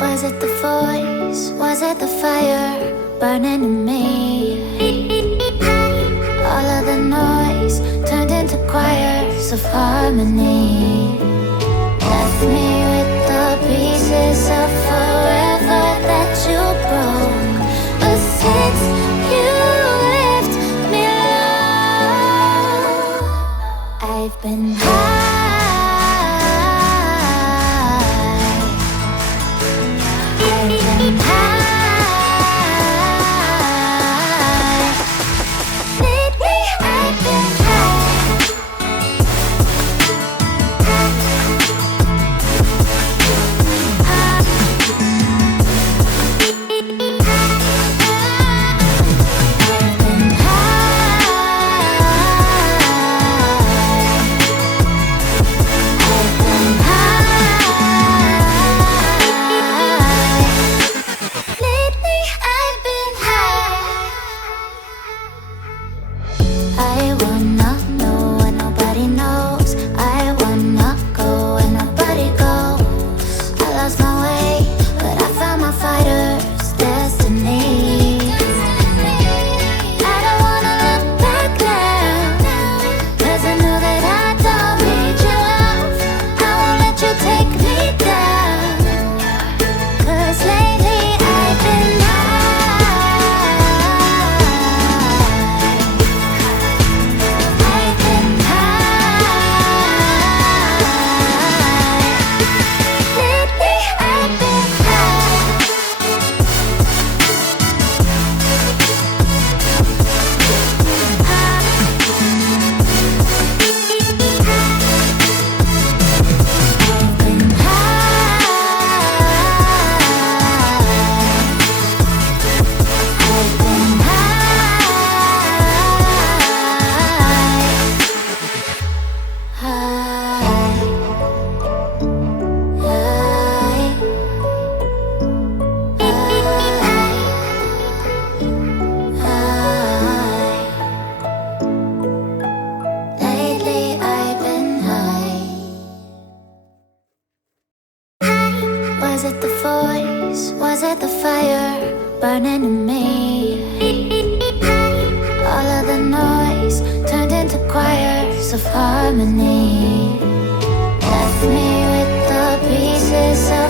Was it the voice? Was it the fire burning in me? All of the noise turned into choirs of harmony. Left me with the pieces of forever that you broke. But since you left me low, I've been high. Was it the voice? Was it the fire burning in me? All of the noise turned into choirs of harmony. Left me with the pieces of